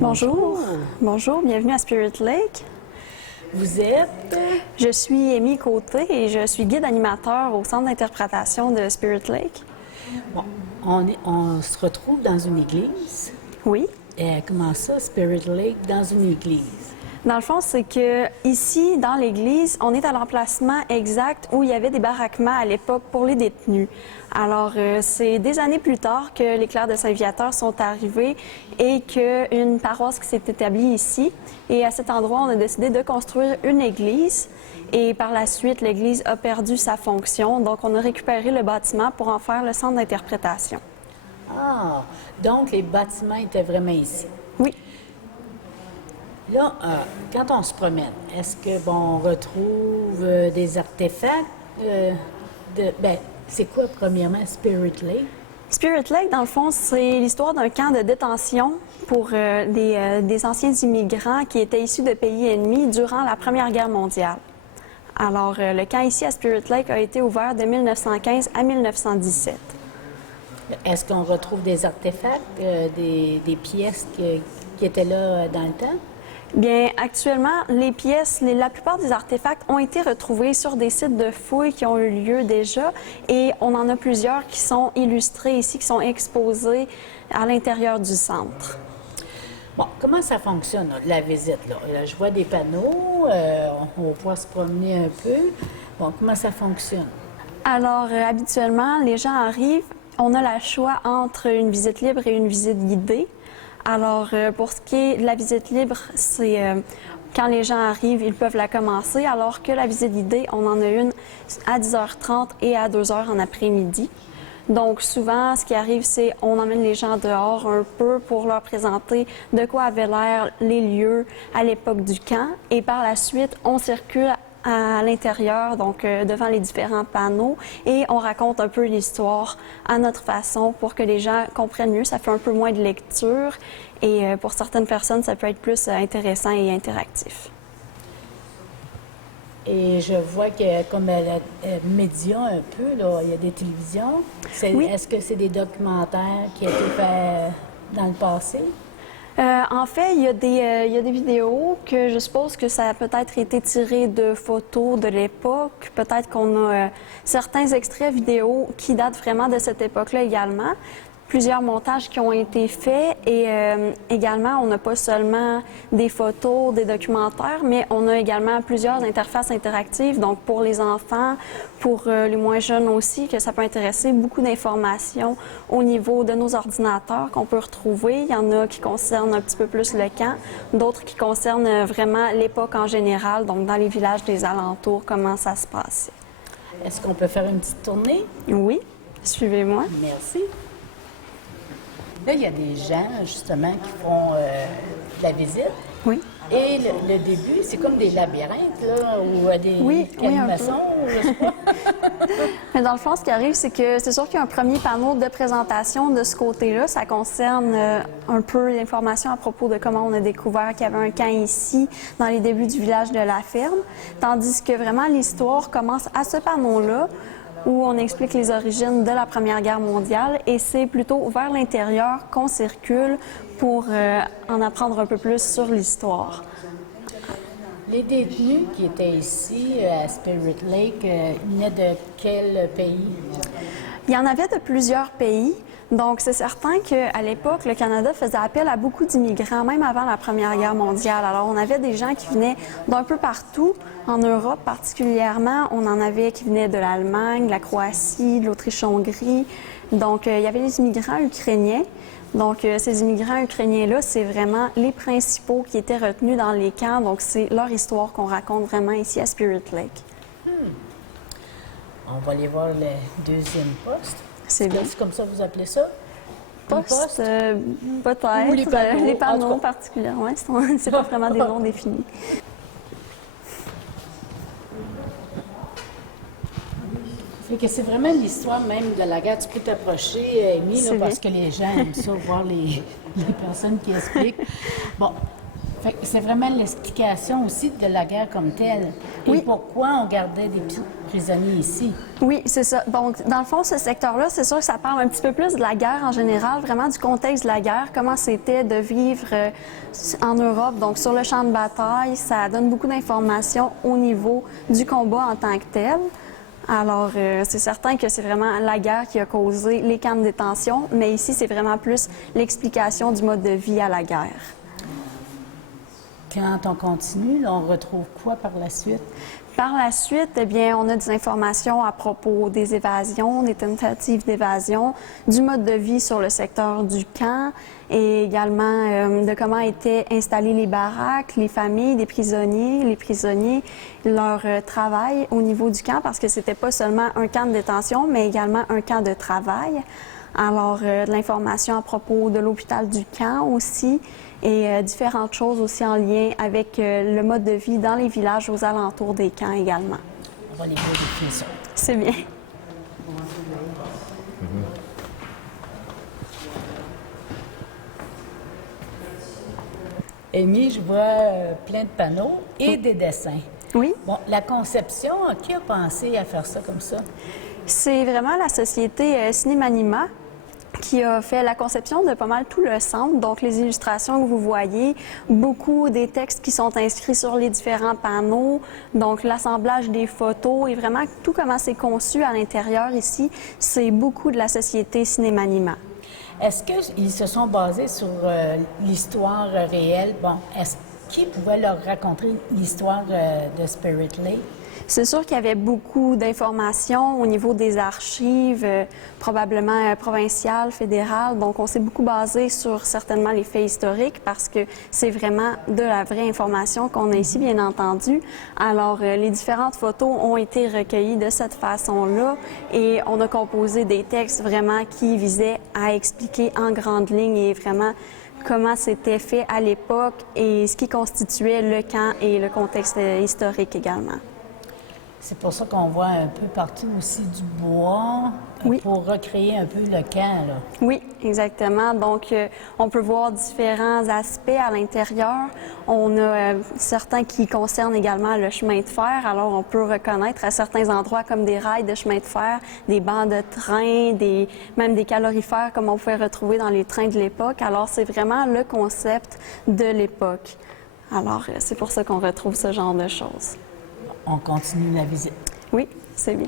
Bonjour. Bonjour, bienvenue à Spirit Lake. Vous êtes? Je suis Amy Côté et je suis guide animateur au centre d'interprétation de Spirit Lake. Bon, on se retrouve dans une église. Oui. Comment ça, Spirit Lake, dans une église? Dans le fond, c'est que ici, dans l'église, on est à l'emplacement exact où il y avait des baraquements à l'époque pour les détenus. Alors, c'est des années plus tard que les Clercs de Saint-Viateur sont arrivés et qu'une paroisse qui s'est établie ici. Et à cet endroit, on a décidé de construire une église. Et par la suite, l'église a perdu sa fonction. Donc, on a récupéré le bâtiment pour en faire le centre d'interprétation. Ah, donc les bâtiments étaient vraiment ici. Oui. Là, quand on se promène, est-ce que on retrouve des artefacts c'est quoi, premièrement, Spirit Lake? Spirit Lake, dans le fond, c'est l'histoire d'un camp de détention pour des anciens immigrants qui étaient issus de pays ennemis durant la Première Guerre mondiale. Alors, le camp ici à Spirit Lake a été ouvert de 1915 à 1917. Est-ce qu'on retrouve des artefacts, des pièces qui étaient là dans le temps? Bien, actuellement, les pièces, la plupart des artefacts ont été retrouvés sur des sites de fouilles qui ont eu lieu déjà et on en a plusieurs qui sont illustrés ici, qui sont exposés à l'intérieur du centre. Bon, comment ça fonctionne, là, la visite? Là? Je vois des panneaux, on va pouvoir se promener un peu. Bon, comment ça fonctionne? Alors, habituellement, les gens arrivent, on a le choix entre une visite libre et une visite guidée. Alors, pour ce qui est de la visite libre, c'est quand les gens arrivent, ils peuvent la commencer, alors que la visite guidée, on en a une à 10h30 et à 2h en après-midi. Donc, souvent, ce qui arrive, c'est on emmène les gens dehors un peu pour leur présenter de quoi avaient l'air les lieux à l'époque du camp. Et par la suite, on circule à l'intérieur, donc devant les différents panneaux, et on raconte un peu l'histoire à notre façon pour que les gens comprennent mieux. Ça fait un peu moins de lecture et pour certaines personnes, ça peut être plus intéressant et interactif. Et je vois que comme média un peu, là, il y a des télévisions. Oui. Est-ce que c'est des documentaires qui ont été faits dans le passé? En fait, il y a des vidéos que je suppose que ça a peut-être été tiré de photos de l'époque. Peut-être qu'on a certains extraits vidéo qui datent vraiment de cette époque-là également. Plusieurs montages qui ont été faits et également, on n'a pas seulement des photos, des documentaires, mais on a également plusieurs interfaces interactives, donc pour les enfants, pour les moins jeunes aussi, que ça peut intéresser, beaucoup d'informations au niveau de nos ordinateurs qu'on peut retrouver. Il y en a qui concernent un petit peu plus le camp, d'autres qui concernent vraiment l'époque en général, donc dans les villages des alentours, comment ça se passait. Est-ce qu'on peut faire une petite tournée? Oui, suivez-moi. Merci. Là, il y a des gens, justement, qui font de la visite. Oui. Et le début, c'est comme des labyrinthes, là, ou des animations, je sais pas. Mais dans le fond, ce qui arrive, c'est que c'est sûr qu'il y a un premier panneau de présentation de ce côté-là. Ça concerne un peu l'information à propos de comment on a découvert qu'il y avait un camp ici, dans les débuts du village de la ferme. Tandis que vraiment, l'histoire commence à ce panneau-là, où on explique les origines de la Première Guerre mondiale et c'est plutôt vers l'intérieur qu'on circule pour en apprendre un peu plus sur l'histoire. Les détenus qui étaient ici à Spirit Lake, ils venaient de quel pays? Il y en avait de plusieurs pays. Donc, c'est certain qu'à l'époque, le Canada faisait appel à beaucoup d'immigrants, même avant la Première Guerre mondiale. Alors, on avait des gens qui venaient d'un peu partout, en Europe particulièrement. On en avait qui venaient de l'Allemagne, de la Croatie, de l'Autriche-Hongrie. Donc, il y avait les immigrants ukrainiens. Donc, ces immigrants ukrainiens-là, c'est vraiment les principaux qui étaient retenus dans les camps. Donc, c'est leur histoire qu'on raconte vraiment ici à Spirit Lake. On va aller voir le deuxième poste. C'est bien. C'est comme ça que vous appelez ça? Poste, peut-être. Ou les panneaux. Les panneaux particulièrement. C'est pas vraiment des noms définis. Fait que c'est vraiment l'histoire même de la guerre. Tu peux t'approcher, Amy, là, parce que les gens aiment ça, voir les personnes qui expliquent. Bon, Fait que c'est vraiment l'explication aussi de la guerre comme telle. Et Oui. pourquoi on gardait des prisonniers ici. Oui, c'est ça. Donc, dans le fond, ce secteur-là, c'est sûr que ça parle un petit peu plus de la guerre en général, vraiment du contexte de la guerre, comment c'était de vivre en Europe, donc sur le champ de bataille. Ça donne beaucoup d'informations au niveau du combat en tant que tel. Alors, c'est certain que c'est vraiment la guerre qui a causé les camps de détention, mais ici, c'est vraiment plus l'explication du mode de vie à la guerre. Quand on continue, là, on retrouve quoi par la suite? Par la suite, eh bien, on a des informations à propos des évasions, des tentatives d'évasion, du mode de vie sur le secteur du camp et également de comment étaient installées les baraques, les familles des prisonniers, les prisonniers, leur travail au niveau du camp parce que c'était pas seulement un camp de détention, mais également un camp de travail. Alors, de l'information à propos de l'hôpital du camp aussi et différentes choses aussi en lien avec le mode de vie dans les villages aux alentours des camps également. On va les vérifier ça. C'est bien. Amy, je vois plein de panneaux et des dessins. Oui. Bon, la conception, qui a pensé à faire ça comme ça? C'est vraiment la société Cinémanima qui a fait la conception de pas mal tout le centre. Donc, les illustrations que vous voyez, beaucoup des textes qui sont inscrits sur les différents panneaux, donc l'assemblage des photos et vraiment tout comment c'est conçu à l'intérieur ici, c'est beaucoup de la société Cinémanima. Est-ce qu'ils se sont basés sur l'histoire réelle? Bon, est-ce qu'ils pouvaient leur raconter l'histoire de Spirit Lake? C'est sûr qu'il y avait beaucoup d'informations au niveau des archives, probablement provinciales, fédérales. Donc, on s'est beaucoup basé sur certainement les faits historiques parce que c'est vraiment de la vraie information qu'on a ici, bien entendu. Alors, les différentes photos ont été recueillies de cette façon-là et on a composé des textes vraiment qui visaient à expliquer en grandes lignes et vraiment comment c'était fait à l'époque et ce qui constituait le camp et le contexte historique également. C'est pour ça qu'on voit un peu partout aussi du bois Oui. pour recréer un peu le camp, là. Oui, exactement. Donc, on peut voir différents aspects à l'intérieur. On a certains qui concernent également le chemin de fer. Alors, on peut reconnaître à certains endroits comme des rails de chemin de fer, des bancs de train, même des calorifères comme on pouvait retrouver dans les trains de l'époque. Alors, c'est vraiment le concept de l'époque. Alors, c'est pour ça qu'on retrouve ce genre de choses. On continue la visite. Oui, c'est bien.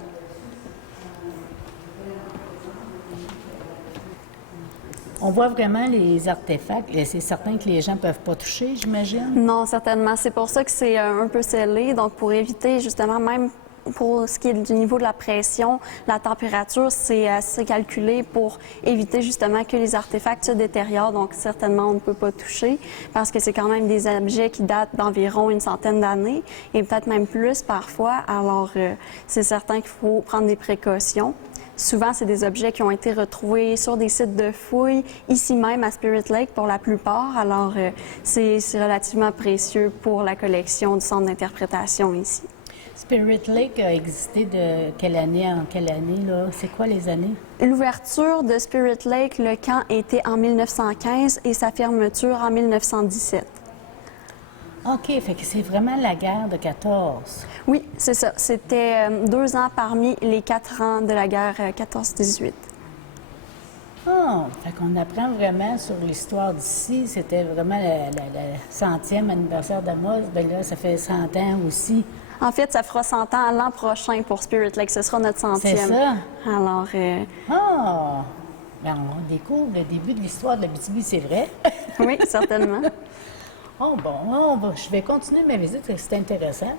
On voit vraiment les artefacts. Et c'est certain que les gens ne peuvent pas toucher, j'imagine? Non, certainement. C'est pour ça que c'est un peu scellé. Donc, pour éviter justement, même pour ce qui est du niveau de la pression, la température, c'est assez calculé pour éviter justement que les artefacts se détériorent. Donc, certainement, on ne peut pas toucher parce que c'est quand même des objets qui datent d'environ une centaine d'années et peut-être même plus parfois. Alors, c'est certain qu'il faut prendre des précautions. Souvent, c'est des objets qui ont été retrouvés sur des sites de fouilles, ici même à Spirit Lake pour la plupart. Alors, c'est relativement précieux pour la collection du centre d'interprétation ici. Spirit Lake a existé de quelle année en quelle année, là? C'est quoi les années? L'ouverture de Spirit Lake, le camp était en 1915 et sa fermeture en 1917. OK, fait que c'est vraiment la guerre de 14. Oui, c'est ça. C'était 2 ans parmi les 4 ans de la guerre 14-18. Ah, fait qu'on apprend vraiment sur l'histoire d'ici. C'était vraiment le 100e anniversaire d'Amos. Bien là, ça fait 100 ans aussi. En fait, ça fera 100 ans l'an prochain pour Spirit Lake. Ce sera notre 100e. C'est ça? Alors, Ah! Bien, on découvre le début de l'histoire de l'Abitibi, c'est vrai. oui, certainement. Oh bon, je vais continuer ma visite, c'est intéressant.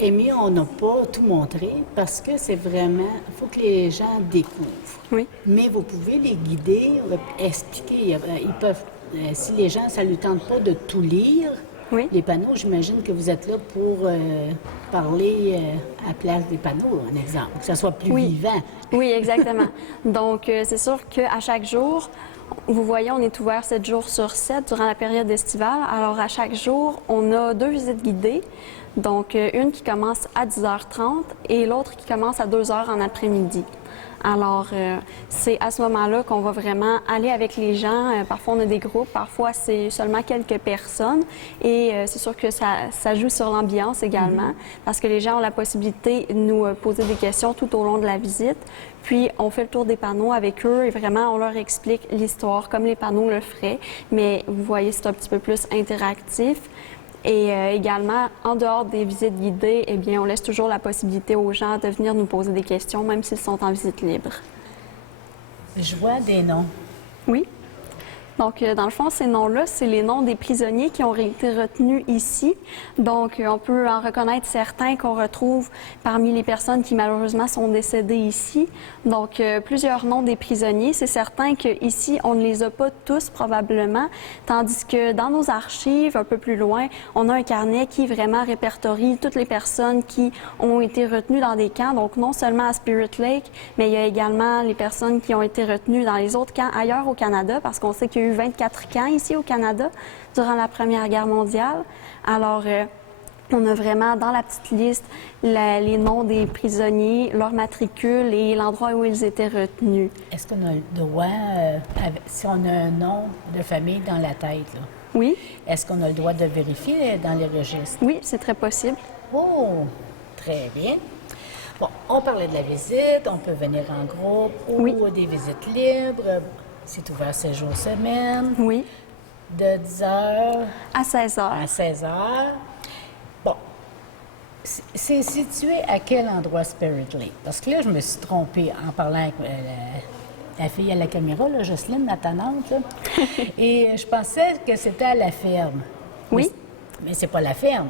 Amy, on n'a pas tout montré parce que c'est vraiment, il faut que les gens découvrent. Oui. Mais vous pouvez les guider, expliquer. Ils peuvent, si les gens, ça ne lui tente pas de tout lire, Oui. les panneaux, j'imagine que vous êtes là pour parler à la place des panneaux, un exemple, que ça soit plus vivant. Oui, exactement. Donc, c'est sûr qu'à chaque jour, vous voyez, on est ouvert 7 jours sur 7 durant la période estivale. Alors, à chaque jour, on a 2 visites guidées. Donc, une qui commence à 10h30 et l'autre qui commence à 2h en après-midi. Alors, c'est à ce moment-là qu'on va vraiment aller avec les gens. Parfois, on a des groupes, parfois, c'est seulement quelques personnes. Et c'est sûr que ça joue sur l'ambiance également, parce que les gens ont la possibilité de nous poser des questions tout au long de la visite. Puis, on fait le tour des panneaux avec eux et vraiment, on leur explique l'histoire comme les panneaux le feraient. Mais vous voyez, c'est un petit peu plus interactif. Et également, en dehors des visites guidées, eh bien, on laisse toujours la possibilité aux gens de venir nous poser des questions, même s'ils sont en visite libre. Je vois des noms. Oui. Donc, dans le fond, ces noms-là, c'est les noms des prisonniers qui ont été retenus ici. Donc, on peut en reconnaître certains qu'on retrouve parmi les personnes qui, malheureusement, sont décédées ici. Donc, plusieurs noms des prisonniers. C'est certain qu'ici, on ne les a pas tous, probablement, tandis que dans nos archives, un peu plus loin, on a un carnet qui vraiment répertorie toutes les personnes qui ont été retenues dans des camps. Donc, non seulement à Spirit Lake, mais il y a également les personnes qui ont été retenues dans les autres camps ailleurs au Canada, parce qu'on sait qu'il y a eu 24 camps ici au Canada durant la Première Guerre mondiale. Alors, on a vraiment dans la petite liste les noms des prisonniers, leur matricule et l'endroit où ils étaient retenus. Est-ce qu'on a le droit, si on a un nom de famille dans la tête, là, Oui, est-ce qu'on a le droit de vérifier dans les registres? oui, c'est très possible. Oh, très bien. Bon, on parlait de la visite, on peut venir en groupe ou Oui. des visites libres. C'est ouvert 7 jours semaine, Oui, de 10 heures à 16 heures. à 16 heures. Bon, c'est situé à quel endroit Spirit Lake? Parce que là, je me suis trompée en parlant avec la fille à la caméra, là, Jocelyne, ma tannante, là. Et je pensais que c'était à la ferme. Oui. Mais c'est pas la ferme.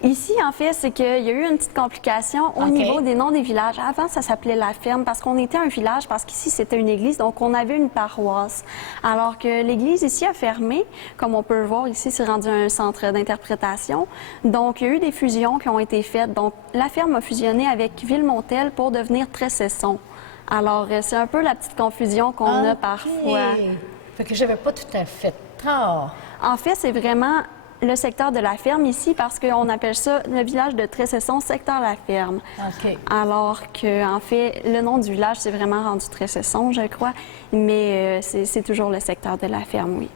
Ici, en fait, c'est qu'il y a eu une petite complication au OK. niveau des noms des villages. Avant, ça s'appelait la ferme parce qu'on était un village, parce qu'ici, c'était une église, donc on avait une paroisse. Alors que l'église ici a fermé, comme on peut le voir ici, c'est rendu un centre d'interprétation. Donc, il y a eu des fusions qui ont été faites. Donc, la ferme a fusionné avec Villemontel pour devenir Tressesson. Alors, c'est un peu la petite confusion qu'on a OK. parfois. Fait que j'avais pas tout à fait tort. En fait, c'est vraiment le secteur de la ferme ici parce qu'on appelle ça le village de Tressesson, secteur la ferme. OK. Alors que, en fait, le nom du village, c'est vraiment rendu Tressesson, je crois, mais c'est toujours le secteur de la ferme, oui.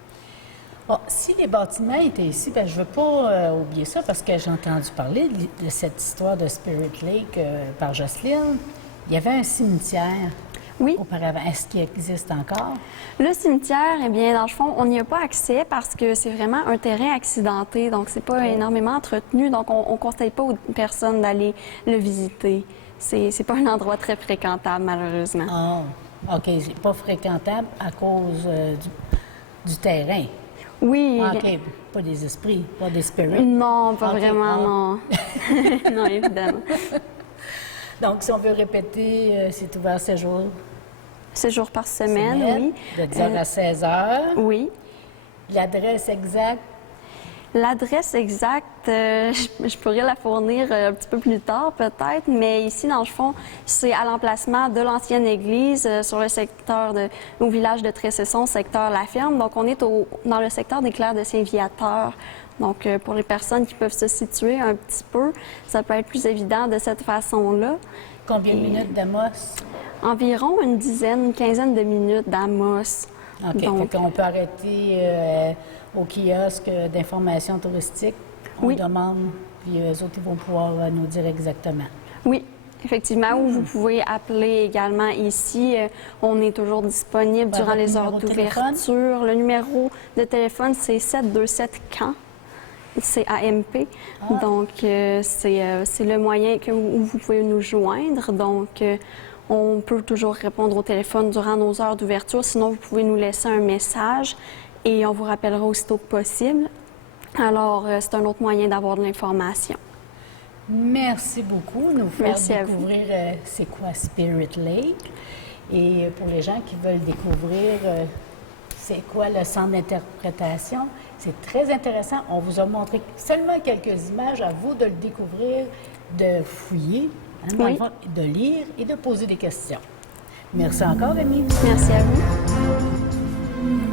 Bon, si les bâtiments étaient ici, ben, je ne veux pas oublier ça parce que j'ai entendu parler de cette histoire de Spirit Lake par Jocelyne. Il y avait un cimetière Oui. auparavant. Est-ce qu'il existe encore? Le cimetière, eh bien, dans le fond, on n'y a pas accès parce que c'est vraiment un terrain accidenté, donc c'est pas énormément entretenu, donc on ne conseille pas aux personnes d'aller le visiter. C'est pas un endroit très fréquentable, malheureusement. Ah, OK. C'est pas fréquentable à cause du terrain. Oui. OK. Pas des esprits, pas des spirits. Non, pas OK, vraiment, ah. non. Non, évidemment. Donc, si on veut répéter, c'est ouvert 7 jours Séjour par semaine, oui. de 10h à 16h. Oui. L'adresse exacte, L'adresse exacte, je pourrais la fournir un petit peu plus tard peut-être, mais ici, dans le fond, c'est à l'emplacement de l'ancienne église sur le secteur au village de Tressesson, secteur La Ferme. Donc, on est dans le secteur des Clercs de Saint-Viateur. Donc, pour les personnes qui peuvent se situer un petit peu, ça peut être plus évident de cette façon-là. combien de minutes d'Amos? Environ une quinzaine de minutes d'Amos. OK. Donc, Fait qu'on peut arrêter au kiosque d'information touristique. On Oui. demande, puis eux autres, ils vont pouvoir nous dire exactement. oui, effectivement, ou vous pouvez appeler également ici. On est toujours disponible Par durant votre les heures numéro de téléphone? d'ouverture. Le numéro de téléphone, c'est 727-CAN. C'est AMP. Donc, c'est le moyen où vous pouvez nous joindre. Donc, on peut toujours répondre au téléphone durant nos heures d'ouverture. Sinon, vous pouvez nous laisser un message et on vous rappellera aussitôt que possible. Alors, c'est un autre moyen d'avoir de l'information. Merci beaucoup de nous faire Merci à vous. découvrir c'est quoi Spirit Lake. Et pour les gens qui veulent découvrir c'est quoi le centre d'interprétation, c'est très intéressant. On vous a montré seulement quelques images, à vous de le découvrir, de fouiller, hein, dans Oui. le fond, de lire et de poser des questions. Merci encore, Rémi. Merci à vous.